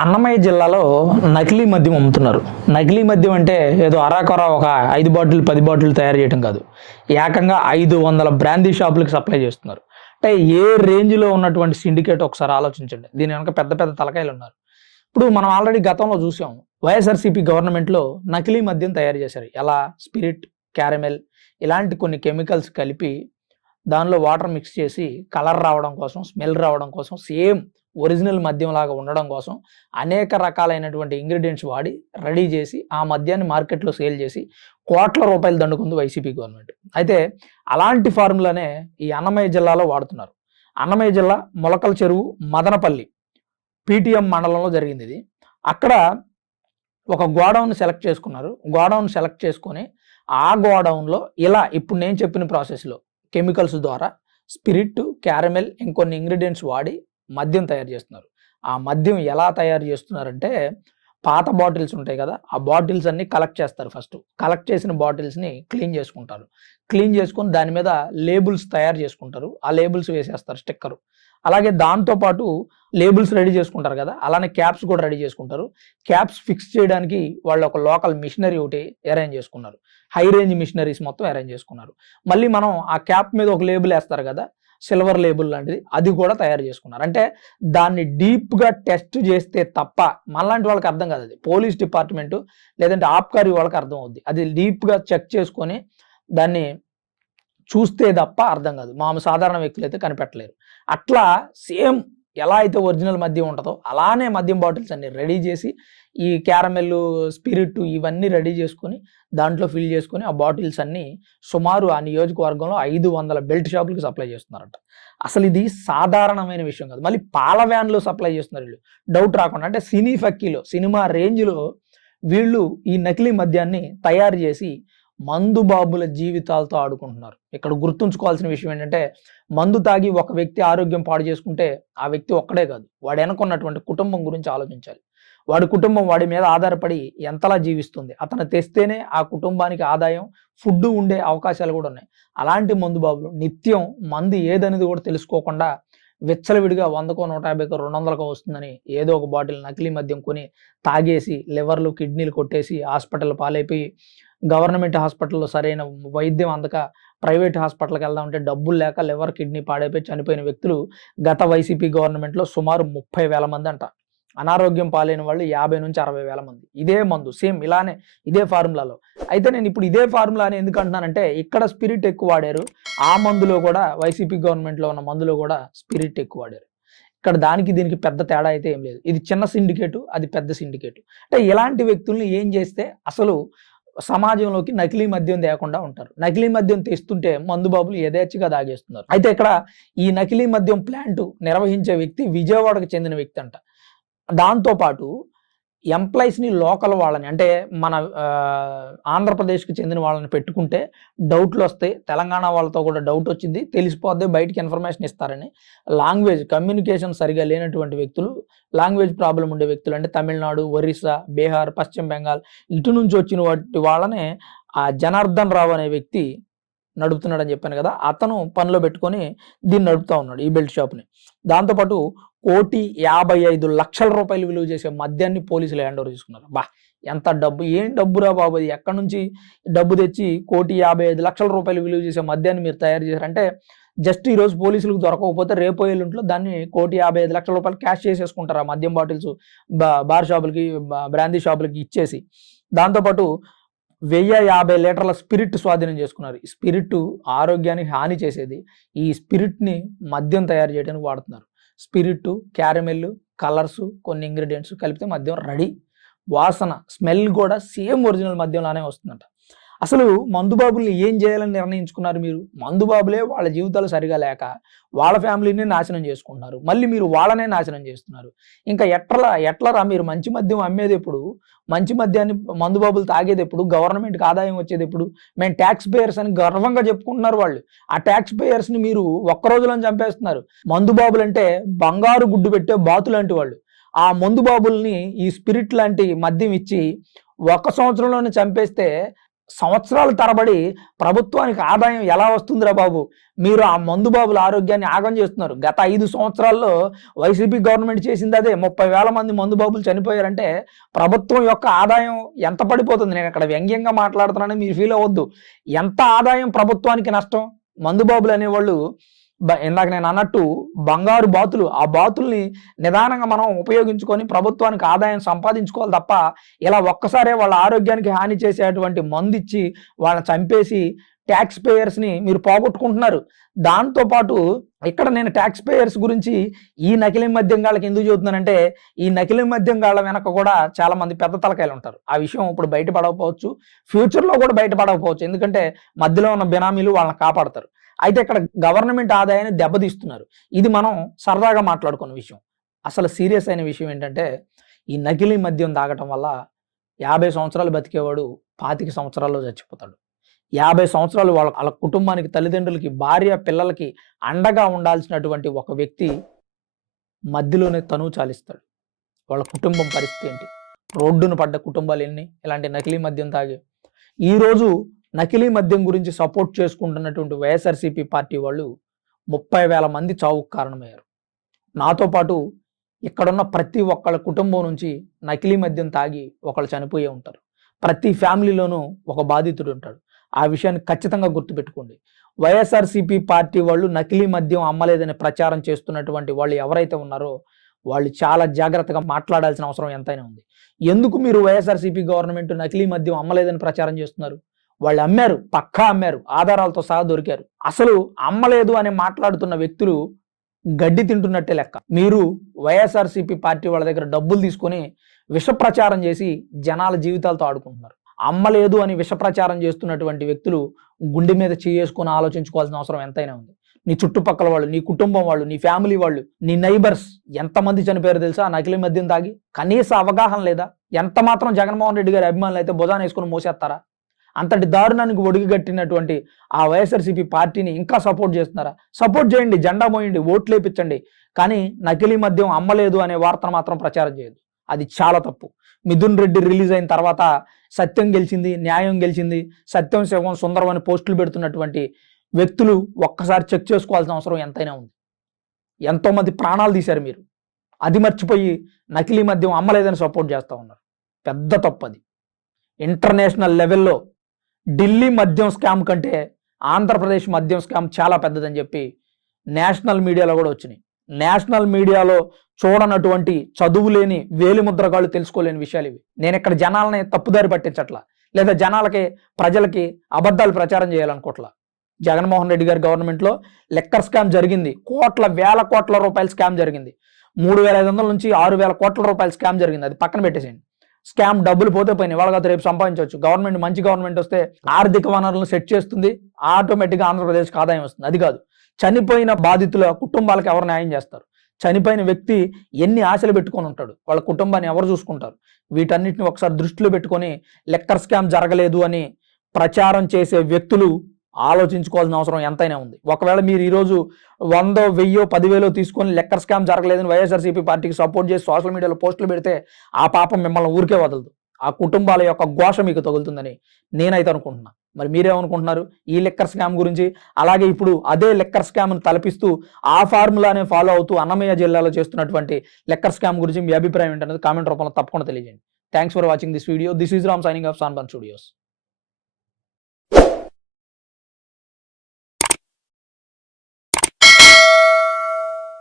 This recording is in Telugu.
అన్నమయ్య జిల్లాలో నకిలీ మద్యం అమ్ముతున్నారు. నకిలీ మద్యం అంటే ఏదో అరాకొరా ఒక ఐదు బాటిల్ పది బాటిల్ తయారు చేయడం కాదు. ఏకంగా ఐదు వందల బ్రాందీ షాపులకు సప్లై చేస్తున్నారు. అంటే ఏ రేంజ్లో ఉన్నటువంటి సిండికేట్ ఒకసారి ఆలోచించండి. దీని వెనక పెద్ద పెద్ద తలకాయలు ఉన్నారు. ఇప్పుడు మనం ఆల్రెడీ గతంలో చూసాం వైఎస్ఆర్సీపీ గవర్నమెంట్లో నకిలీ మద్యం తయారు చేశారు. ఎలా? స్పిరిట్ క్యారమెల్ ఇలాంటి కొన్ని కెమికల్స్ కలిపి దానిలో వాటర్ మిక్స్ చేసి కలర్ రావడం కోసం స్మెల్ రావడం కోసం సేమ్ ఒరిజినల్ మద్యం లాగా ఉండడం కోసం అనేక రకాలైనటువంటి ఇంగ్రీడియంట్స్ వాడి రెడీ చేసి ఆ మద్యాన్ని మార్కెట్లో సేల్ చేసి కోట్ల రూపాయలు దండుకుంది వైసీపీ గవర్నమెంట్. అయితే అలాంటి ఫార్ములానే ఈ అన్నమయ్య జిల్లాలో వాడుతున్నారు. అన్నమయ్య జిల్లా మొలకల చెరువు మదనపల్లి పీటీఎం మండలంలో జరిగింది ఇది. అక్కడ ఒక గోడౌన్ సెలెక్ట్ చేసుకున్నారు. గోడౌన్ సెలెక్ట్ చేసుకొని ఆ గోడౌన్లో ఇలా ఇప్పుడు నేను చెప్పిన ప్రాసెస్లో కెమికల్స్ ద్వారా స్పిరిట్ క్యారమెల్ ఇంకొన్ని ఇంగ్రీడియంట్స్ వాడి మద్యం తయారు చేస్తున్నారు. ఆ మద్యం ఎలా తయారు చేస్తున్నారంటే పాత బాటిల్స్ ఉంటాయి కదా ఆ బాటిల్స్ అన్ని కలెక్ట్ చేస్తారు ఫస్ట్. కలెక్ట్ చేసిన బాటిల్స్ని క్లీన్ చేసుకుంటారు. క్లీన్ చేసుకొని దాని మీద లేబుల్స్ తయారు చేసుకుంటారు. ఆ లేబుల్స్ వేసేస్తారు స్టిక్కరు. అలాగే దాంతోపాటు లేబుల్స్ రెడీ చేసుకుంటారు కదా అలానే క్యాప్స్ కూడా రెడీ చేసుకుంటారు. క్యాప్స్ ఫిక్స్ చేయడానికి వాళ్ళు ఒక లోకల్ మిషనరీ ఒకటి అరేంజ్ చేసుకున్నారు. హై రేంజ్ మిషనరీస్ మొత్తం అరేంజ్ చేసుకున్నారు. మళ్ళీ మనం ఆ క్యాప్ మీద ఒక లేబుల్ వేస్తారు కదా సిల్వర్ లేబుల్ లాంటిది అది కూడా తయారు చేసుకున్నారు. అంటే దాన్ని డీప్గా టెస్ట్ చేస్తే తప్ప మనలాంటి వాళ్ళకి అర్థం కాదు అది. పోలీస్ డిపార్ట్మెంటు లేదంటే ఆబ్కారీ వాళ్ళకి అర్థం అవుద్ది. అది డీప్గా చెక్ చేసుకొని దాన్ని చూస్తే తప్ప అర్థం కాదు. మామూలు సాధారణ వ్యక్తులు అయితే కనిపెట్టలేరు. అట్లా సేమ్ ఎలా అయితే ఒరిజినల్ మద్యం ఉంటుందో అలానే మద్యం బాటిల్స్ అన్ని రెడీ చేసి ఈ క్యారమెల్ స్పిరిట్ ఇవన్నీ రెడీ చేసుకొని దాంట్లో ఫిల్ చేసుకొని ఆ బాటిల్స్ అన్ని సుమారు ఆ నియోజకవర్గంలో ఐదు వందల బెల్ట్ షాపులకు సప్లై చేస్తున్నారంట. అసలు ఇది సాధారణమైన విషయం కాదు. మళ్ళీ పాల వ్యాన్లో సప్లై చేస్తున్నారు వీళ్ళు. డౌట్ రాకుండా అంటే సినీ ఫక్కీలో సినిమా రేంజ్లో వీళ్ళు ఈ నకిలీ మద్యాన్ని తయారు చేసి మందు బాబుల జీవితాలతో ఆడుకుంటున్నారు. ఇక్కడ గుర్తుంచుకోవాల్సిన విషయం ఏంటంటే మందు తాగి ఒక వ్యక్తి ఆరోగ్యం పాడు చేసుకుంటే ఆ వ్యక్తి ఒక్కడే కాదు. వాడు వెనకున్నటువంటి కుటుంబం గురించి ఆలోచించాలి. వాడి కుటుంబం వాడి మీద ఆధారపడి ఎంతలా జీవిస్తుంది. అతను తెస్తేనే ఆ కుటుంబానికి ఆదాయం ఫుడ్ ఉండే అవకాశాలు కూడా ఉన్నాయి. అలాంటి మందు బాబులు నిత్యం మందు ఏదనేది కూడా తెలుసుకోకుండా విచ్చలవిడిగా వందకో నూట యాభైకో రెండు వందలకో వస్తుందని ఏదో ఒక బాటిల్ నకిలీ మద్యం కొని తాగేసి లివర్లు కిడ్నీలు కొట్టేసి హాస్పిటల్ పాలైపోయి గవర్నమెంట్ హాస్పిటల్లో సరైన వైద్యం అందక ప్రైవేట్ హాస్పిటల్కి వెళ్దామంటే డబ్బులు లేక లివర్ కిడ్నీ పాడైపోయి చనిపోయిన వ్యక్తులు గత వైసీపీ గవర్నమెంట్లో సుమారు ముప్పై వేల మంది అంట. అనారోగ్యం పాలైన వాళ్ళు యాభై నుంచి అరవై వేల మంది. ఇదే మందు సేమ్ ఇలానే ఇదే ఫార్ములాలో. అయితే నేను ఇప్పుడు ఇదే ఫార్ములా అని ఎందుకు అంటున్నానంటే ఇక్కడ స్పిరిట్ ఎక్కువ వాడారు. ఆ మందులో కూడా వైసీపీ గవర్నమెంట్లో ఉన్న మందులో కూడా స్పిరిట్ ఎక్కువ వాడారు. ఇక్కడ దానికి దీనికి పెద్ద తేడా అయితే ఏం లేదు. ఇది చిన్న సిండికేటు అది పెద్ద సిండికేటు. అంటే ఇలాంటి వ్యక్తుల్ని ఏం చేస్తే అసలు సమాజంలోకి నకిలీ మద్యం తేకుండా ఉంటారు. నకిలీ మద్యం తెస్తుంటే మందుబాబులు యథేచ్ఛగా దాగేస్తున్నారు అయితే ఇక్కడ ఈ నకిలీ మద్యం ప్లాంట్ నిర్వహించే వ్యక్తి విజయవాడకు చెందిన వ్యక్తి అంట. దాంతోపాటు ఎంప్లాయీస్ని లోకల్ వాళ్ళని అంటే మన ఆంధ్రప్రదేశ్కి చెందిన వాళ్ళని పెట్టుకుంటే డౌట్లు వస్తాయి. తెలంగాణ వాళ్ళతో కూడా డౌట్ వచ్చింది. తెలిసిపోద్ది బయటికి ఇన్ఫర్మేషన్ ఇస్తారని. లాంగ్వేజ్ కమ్యూనికేషన్ సరిగా లేనటువంటి వ్యక్తులు లాంగ్వేజ్ ప్రాబ్లం ఉండే వ్యక్తులు అంటే తమిళనాడు ఒరిస్సా బీహార్ పశ్చిమ బెంగాల్ ఇటు నుంచి వచ్చిన వాటి వాళ్ళనే ఆ జనార్దన్ రావు అనే వ్యక్తి నడుపుతున్నాడని చెప్పాను కదా అతను పనిలో పెట్టుకొని దీన్ని నడుపుతా ఉన్నాడు ఈ బెల్ట్ షాప్ని. దాంతోపాటు కోటి యాభై ఐదు లక్షల రూపాయలు విలువ చేసే మద్యాన్ని పోలీసులు హ్యాండ్ ఓవర్ చేసుకున్నారు. బా ఎంత డబ్బు ఏం డబ్బురా బాబు అది? ఎక్కడి నుంచి డబ్బు తెచ్చి కోటి యాభై ఐదు లక్షల రూపాయలు విలువ చేసే మద్యాన్ని మీరు తయారు చేశారంటే జస్ట్ ఈరోజు పోలీసులకు దొరకకపోతే రేపు ఎల్లుంట్లో దాన్ని కోటి యాభై ఐదు లక్షల రూపాయలు క్యాష్ చేసేసుకుంటారు ఆ మద్యం బాటిల్స్ బార్ షాపులకి బ్రాందీ షాపులకి ఇచ్చేసి. దాంతోపాటు వెయ్యి యాభై లీటర్ల స్పిరిట్ స్వాధీనం చేసుకున్నారు. ఈ స్పిరిట్ ఆరోగ్యానికి హాని చేసేది. ఈ స్పిరిట్ని మద్యం తయారు చేయడానికి వాడుతున్నారు. స్పిరిట్ క్యారమెల్ కలర్స్ కొన్ని ఇంగ్రీడియంట్స్ కలిపితే మద్యం రెడీ. వాసన స్మెల్ కూడా సేమ్ ఒరిజినల్ మద్యంలానే వస్తుందంట. అసలు మందుబాబుల్ని ఏం చేయాలని నిర్ణయించుకున్నారు మీరు? మందుబాబులే వాళ్ళ జీవితాలు సరిగా లేక వాళ్ళ ఫ్యామిలీని నాశనం చేసుకుంటున్నారు. మళ్ళీ మీరు వాళ్ళనే నాశనం చేస్తున్నారు. ఇంకా ఎట్లా ఎట్లరా మీరు మంచి మద్యం అమ్మేది ఎప్పుడు మంచి మద్యాన్ని మందుబాబులు తాగేది ఎప్పుడు గవర్నమెంట్కి ఆదాయం వచ్చేది ఎప్పుడు మేము ట్యాక్స్ పేయర్స్ అని గర్వంగా చెప్పుకుంటున్నారు వాళ్ళు. ఆ ట్యాక్స్ పేయర్స్ని మీరు ఒక్క రోజులో చంపేస్తున్నారు. మందుబాబులు అంటే బంగారు గుడ్డు పెట్టే బాతు లాంటి వాళ్ళు. ఆ మందుబాబుల్ని ఈ స్పిరిట్ లాంటి మద్యం ఇచ్చి ఒక సంవత్సరంలోనే చంపేస్తే సంవత్సరాలు తరబడి ప్రభుత్వానికి ఆదాయం ఎలా వస్తుందిరా బాబు? మీరు ఆ మందు బాబుల ఆరోగ్యాన్ని ఆగం చేస్తున్నారు. గత ఐదు సంవత్సరాల్లో వైసీపీ గవర్నమెంట్ చేసింది అదే. ముప్పై వేల మంది మందు బాబులు చనిపోయారంటే ప్రభుత్వం యొక్క ఆదాయం ఎంత పడిపోతుంది? నేను ఇక్కడ వ్యంగ్యంగా మాట్లాడుతున్నానని మీరు ఫీల్ అవ్వద్దు. ఎంత ఆదాయం ప్రభుత్వానికి నష్టం? మందు బాబులు అనేవాళ్ళు ఇందాక నేను అన్నట్టు బంగారు బాతులు ఆ బాతుల్ని నిదానంగా మనం ఉపయోగించుకొని ప్రభుత్వానికి ఆదాయం సంపాదించుకోవాలి తప్ప ఇలా ఒక్కసారే వాళ్ళ ఆరోగ్యానికి హాని చేసేటువంటి మందు ఇచ్చి వాళ్ళని చంపేసి ట్యాక్స్ పేయర్స్ని మీరు పోగొట్టుకుంటున్నారు. దాంతోపాటు ఇక్కడ నేను ట్యాక్స్ పేయర్స్ గురించి ఈ నకిలీ మద్యం గాళ్ళకి ఎందుకు చెబుతున్నానంటే ఈ నకిలీ మద్యం గాళ్ళ వెనక కూడా చాలా మంది పెద్ద తలకాయలు ఉంటారు. ఆ విషయం ఇప్పుడు బయటపడకపోవచ్చు ఫ్యూచర్లో కూడా బయటపడకపోవచ్చు. ఎందుకంటే మధ్యలో ఉన్న బినామీలు వాళ్ళని కాపాడతారు. అయితే ఇక్కడ గవర్నమెంట్ ఆదాయాన్ని దెబ్బతీస్తున్నారు. ఇది మనం సరదాగా మాట్లాడుకున్న విషయం. అసలు సీరియస్ అయిన విషయం ఏంటంటే ఈ నకిలీ మద్యం తాగటం వల్ల యాభై సంవత్సరాలు బతికేవాడు పాతిక సంవత్సరాల్లో చచ్చిపోతాడు. యాభై సంవత్సరాలు వాళ్ళ వాళ్ళ కుటుంబానికి తల్లిదండ్రులకి భార్య పిల్లలకి అండగా ఉండాల్సినటువంటి ఒక వ్యక్తి మధ్యలోనే తనువు చాలిస్తాడు. వాళ్ళ కుటుంబం పరిస్థితి ఏంటి? రోడ్డున పడ్డ కుటుంబాలు ఎన్ని? ఇలాంటి నకిలీ మద్యం తాగి. ఈరోజు నకిలీ మద్యం గురించి సపోర్ట్ చేసుకుంటున్నటువంటి వైఎస్ఆర్సీపీ పార్టీ వాళ్ళు ముప్పై వేల మంది చావుకు కారణమయ్యారు. నాతో పాటు ఇక్కడున్న ప్రతి ఒక్కళ్ళ కుటుంబం నుంచి నకిలీ మద్యం తాగి ఒకళ్ళు చనిపోయే ఉంటారు. ప్రతి ఫ్యామిలీలోనూ ఒక బాధితుడు ఉంటాడు. ఆ విషయాన్ని ఖచ్చితంగా గుర్తుపెట్టుకోండి. వైఎస్ఆర్సీపీ పార్టీ వాళ్ళు నకిలీ మద్యం అమ్మలేదని ప్రచారం చేస్తున్నటువంటి వాళ్ళు ఎవరైతే ఉన్నారో వాళ్ళు చాలా జాగ్రత్తగా మాట్లాడాల్సిన అవసరం ఎంతైనా ఉంది. ఎందుకు మీరు వైఎస్ఆర్సీపీ గవర్నమెంట్ నకిలీ మద్యం అమ్మలేదని ప్రచారం చేస్తున్నారు? వాళ్ళు అమ్మారు పక్కా అమ్మారు ఆధారాలతో సహా దొరికారు. అసలు అమ్మలేదు అని మాట్లాడుతున్న వ్యక్తులు గడ్డి తింటున్నట్టే లెక్క. మీరు వైఎస్ఆర్సీపీ పార్టీ వాళ్ళ దగ్గర డబ్బులు తీసుకొని విషప్రచారం చేసి జనాల జీవితాలతో ఆడుకుంటున్నారు. అమ్మలేదు అని విష ప్రచారం చేస్తున్నటువంటి వ్యక్తులు గుండె మీద చేసుకొని ఆలోచించుకోవాల్సిన అవసరం ఎంతైనా ఉంది. నీ చుట్టుపక్కల వాళ్ళు నీ కుటుంబం వాళ్ళు నీ ఫ్యామిలీ వాళ్ళు నీ నైబర్స్ ఎంతమంది చనిపోయారు తెలుసా? ఆ నకిలీ మద్యం తాగి కనీస అవగాహన లేదా? ఎంత మాత్రం జగన్మోహన్ రెడ్డి గారి అభిమానులు అయితే భుజాన వేసుకొని మోసేస్తారా? అంతటి దారుణానికి ఒడిగట్టినటువంటి ఆ వైఎస్ఆర్సీపీ పార్టీని ఇంకా సపోర్ట్ చేస్తున్నారా? సపోర్ట్ చేయండి జెండా మోయండి ఓట్లు వేపించండి. కానీ నకిలీ మద్యం అమ్మలేదు అనే వార్తను మాత్రం ప్రచారం చేయదు అది చాలా తప్పు. మిథున్ రెడ్డి రిలీజ్ అయిన తర్వాత సత్యం గెలిచింది న్యాయం గెలిచింది సత్యం శివం సుందరం అని పోస్టులు పెడుతున్నటువంటి వ్యక్తులు ఒక్కసారి చెక్ చేసుకోవాల్సిన అవసరం ఎంతైనా ఉంది. ఎంతోమంది ప్రాణాలు తీశారు మీరు. అది మర్చిపోయి నకిలీ మద్యం అమ్మలేదని సపోర్ట్ చేస్తూ ఉన్నారు. పెద్ద తప్పు అది. ఇంటర్నేషనల్ లెవెల్లో ఢిల్లీ మద్యం స్కామ్ కంటే ఆంధ్రప్రదేశ్ మద్యం స్కామ్ చాలా పెద్దదని చెప్పి నేషనల్ మీడియాలో కూడా వచ్చినాయి. నేషనల్ మీడియాలో చూడనటువంటి చదువు లేని వేలిముద్రగాళ్ళు తెలుసుకోలేని విషయాలు ఇవి. నేను ఇక్కడ జనాలని తప్పుదారి పట్టించట్లా. లేదా జనాలకి ప్రజలకి అబద్ధాలు ప్రచారం చేయాలనుకోవట్లా జగన్మోహన్ రెడ్డి గారి గవర్నమెంట్లో లెక్కర్ స్కామ్ జరిగింది. కోట్ల వేల కోట్ల రూపాయల స్కామ్ జరిగింది. మూడు వేల ఐదు వందల నుంచి ఆరు వేల కోట్ల రూపాయల స్కామ్ జరిగింది. అది పక్కన పెట్టేసేయండి. స్కామ్ డబ్బులు పోతే పోయినాయి. వాళ్ళకి రేపు సంపాదించవచ్చు. గవర్నమెంట్ మంచి గవర్నమెంట్ వస్తే ఆర్థిక వనరులను సెట్ చేస్తుంది. ఆటోమేటిక్గా ఆంధ్రప్రదేశ్కి ఆదాయం వస్తుంది. అది కాదు. చనిపోయిన బాధితుల కుటుంబాలకు ఎవరు న్యాయం చేస్తారు? చనిపోయిన వ్యక్తి ఎన్ని ఆశలు పెట్టుకొని ఉంటాడు? వాళ్ళ కుటుంబాన్ని ఎవరు చూసుకుంటారు? వీటన్నిటిని ఒకసారి దృష్టిలో పెట్టుకొని లెక్కర్ స్కామ్ జరగలేదు అని ప్రచారం చేసే వ్యక్తులు ఆలోచించుకోవాల్సిన అవసరం ఎంతైనా ఉంది. ఒకవేళ మీరు ఈరోజు వందో వెయ్యో పదివేలో తీసుకొని లెక్కర్ స్కామ్ జరగలేదని వైఎస్ఆర్సీపీ పార్టీకి సపోర్ట్ చేసి సోషల్ మీడియాలో పోస్టులు పెడితే ఆ పాపం మిమ్మల్ని ఊరికే వదలదు. ఆ కుటుంబాల యొక్క ఘోష మీకు తగులుతుందని నేనైతే అనుకుంటున్నా. మరి మీరేమనుకుంటున్నారు? ఈ లెక్కర్ స్కామ్ గురించి అలాగే ఇప్పుడు అదే లెక్కర్ స్కామ్ను తలపిస్తూ ఆ ఫార్ములానే ఫాలో అవుతూ అన్నమయ్య జిల్లాలో చేస్తున్నటువంటి లెక్కర్ స్కామ్ గురించి మీ అభిప్రాయం ఏంటనేది కామెంట్ రూపంలో తప్పకుండా తెలియజేయండి. Thanks for watching this video. This is Ram signing off సాన్బన్ studios.